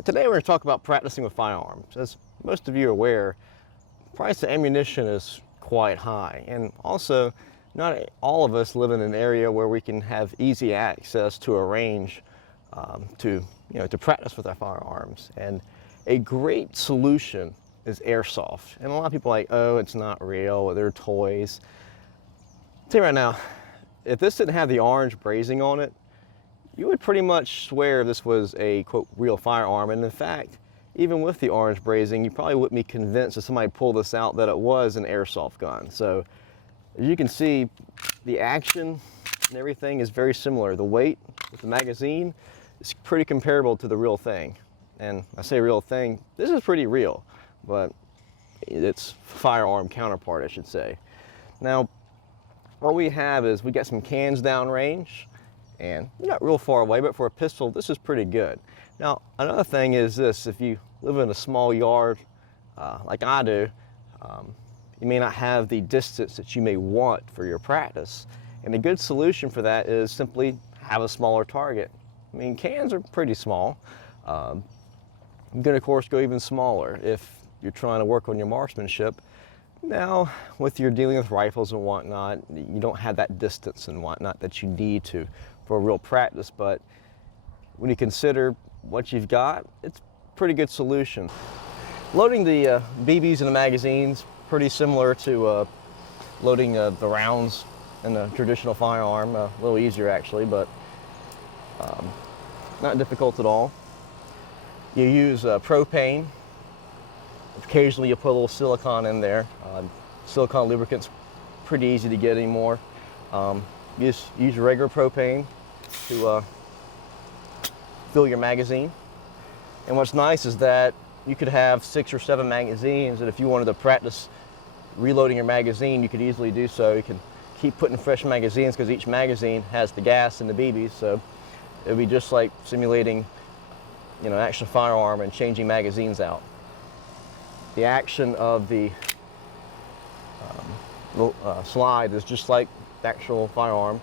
Today we're going to talk about practicing with firearms. As most of you are aware, the price of ammunition is quite high, and also not all of us live in an area where we can have easy access to a range to practice with our firearms. And a great solution is airsoft. And a lot of people are like, oh, it's not real, they're toys. I'll tell you right now, if this didn't have the orange brazing on it, you would pretty much swear this was a, quote, real firearm. And in fact, even with the orange brazing, you probably wouldn't be convinced if somebody pulled this out that it was an airsoft gun. So as you can see, the action and everything is very similar. The weight with the magazine is pretty comparable to the real thing. And I say real thing, this is pretty real, but it's firearm counterpart, I should say. Now, what we have is we got some cans downrange, and you're not real far away, but for a pistol, this is pretty good. Now, another thing is this: if you live in a small yard like I do, you may not have the distance that you may want for your practice. And a good solution for that is simply have a smaller target. I mean, cans are pretty small. You can, of course, go even smaller if you're trying to work on your marksmanship. Now, with your dealing with rifles and whatnot, you don't have that distance and whatnot that you need to for a real practice, but when you consider what you've got, it's a pretty good solution. Loading the BBs in the magazines, pretty similar to loading the rounds in a traditional firearm. A little easier actually, but not difficult at all. You use propane. Occasionally you put a little silicone in there. Silicone lubricant's pretty easy to get anymore. Use regular propane to fill your magazine. And what's nice is that you could have 6 or 7 magazines, and if you wanted to practice reloading your magazine, you could easily do so. You can keep putting fresh magazines because each magazine has the gas and the BBs, so it would be just like simulating an actual firearm and changing magazines out. The action of the slide is just like the actual firearm.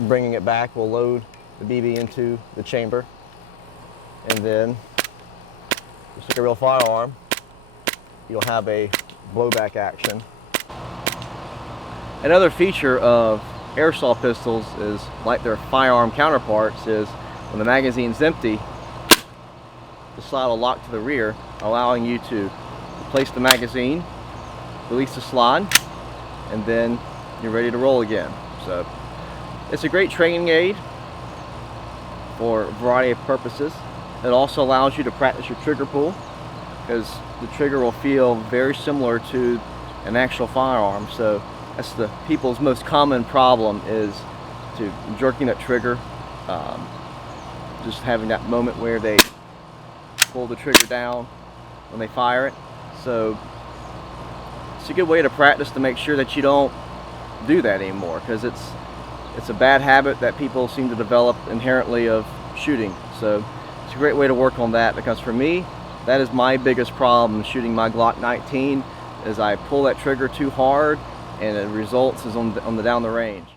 Bringing it back will load the BB into the chamber, and then just like a real firearm, you'll have a blowback action. Another feature of airsoft pistols is, like their firearm counterparts, is when the magazine's empty, the slide will lock to the rear, allowing you to replace the magazine, release the slide, and then you're ready to roll again. So it's a great training aid for a variety of purposes. It also allows you to practice your trigger pull, because the trigger will feel very similar to an actual firearm. So that's the people's most common problem, is to jerking that trigger, just having that moment where they pull the trigger down when they fire it. So it's a good way to practice to make sure that you don't do that anymore, because it's a bad habit that people seem to develop inherently of shooting. So it's a great way to work on that, because for me, that is my biggest problem shooting my Glock 19, is I pull that trigger too hard and it results is on the down the range.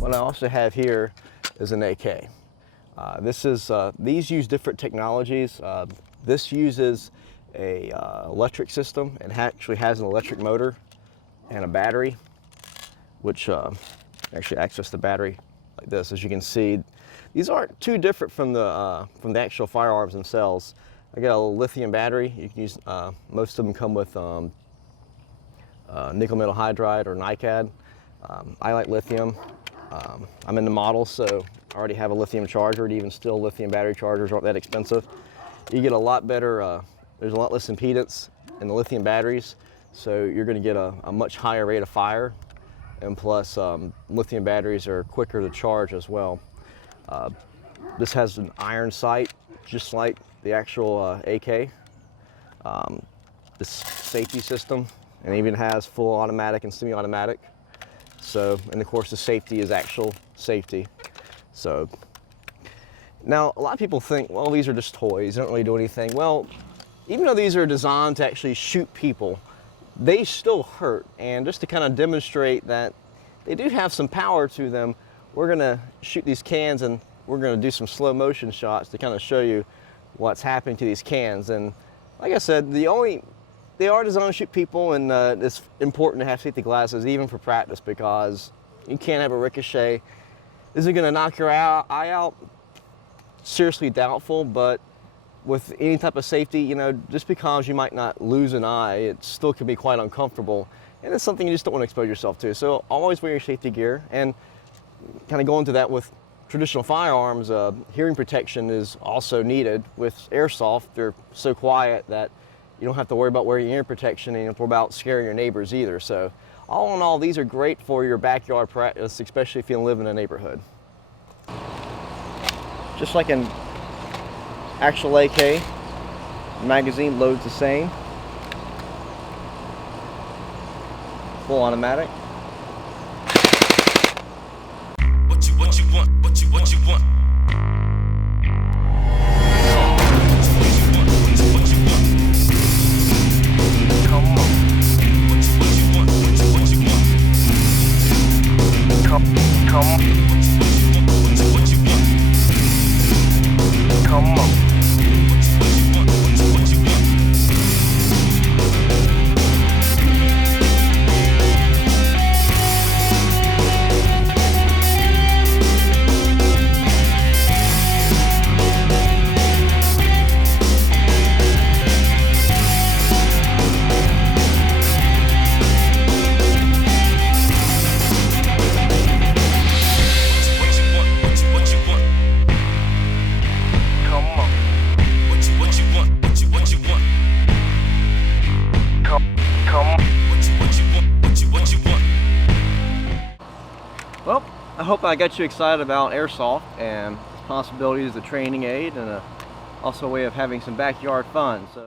What I also have here is an AK. These use different technologies. This uses a electric system. It actually has an electric motor and a battery, which actually access the battery like this. As you can see, these aren't too different from the actual firearms themselves. I got a lithium battery. You can use most of them come with nickel metal hydride or NiCad. I like lithium. I'm in the model, so I already have a lithium charger. Even still, lithium battery chargers aren't that expensive. You get a lot better, there's a lot less impedance in the lithium batteries, so you're going to get a much higher rate of fire, and plus lithium batteries are quicker to charge as well. This has an iron sight, just like the actual AK. This safety system, and even has full automatic and semi-automatic. So, and of course the safety is actual safety. So, now a lot of people think, well, these are just toys, they don't really do anything. Well, even though these are designed to actually shoot people, they still hurt. And just to kind of demonstrate that they do have some power to them, we're gonna shoot these cans and we're gonna do some slow motion shots to kind of show you what's happening to these cans. And like I said, they are designed to shoot people, and it's important to have safety glasses even for practice, because you can't have a ricochet. Is it gonna knock your eye out? Seriously doubtful, but with any type of safety, you know, just because you might not lose an eye, it still can be quite uncomfortable. And it's something you just don't want to expose yourself to. So always wear your safety gear. And kind of going to that with traditional firearms, hearing protection is also needed. With Airsoft, they're so quiet that you don't have to worry about wearing ear protection, and you don't have to worry about scaring your neighbors either. So all in all, these are great for your backyard practice, especially if you live in a neighborhood. Just like an actual AK, magazine loads the same. Full automatic. What you want, what you want. Well, I hope I got you excited about Airsoft and its possibilities as a training aid, and also a way of having some backyard fun. So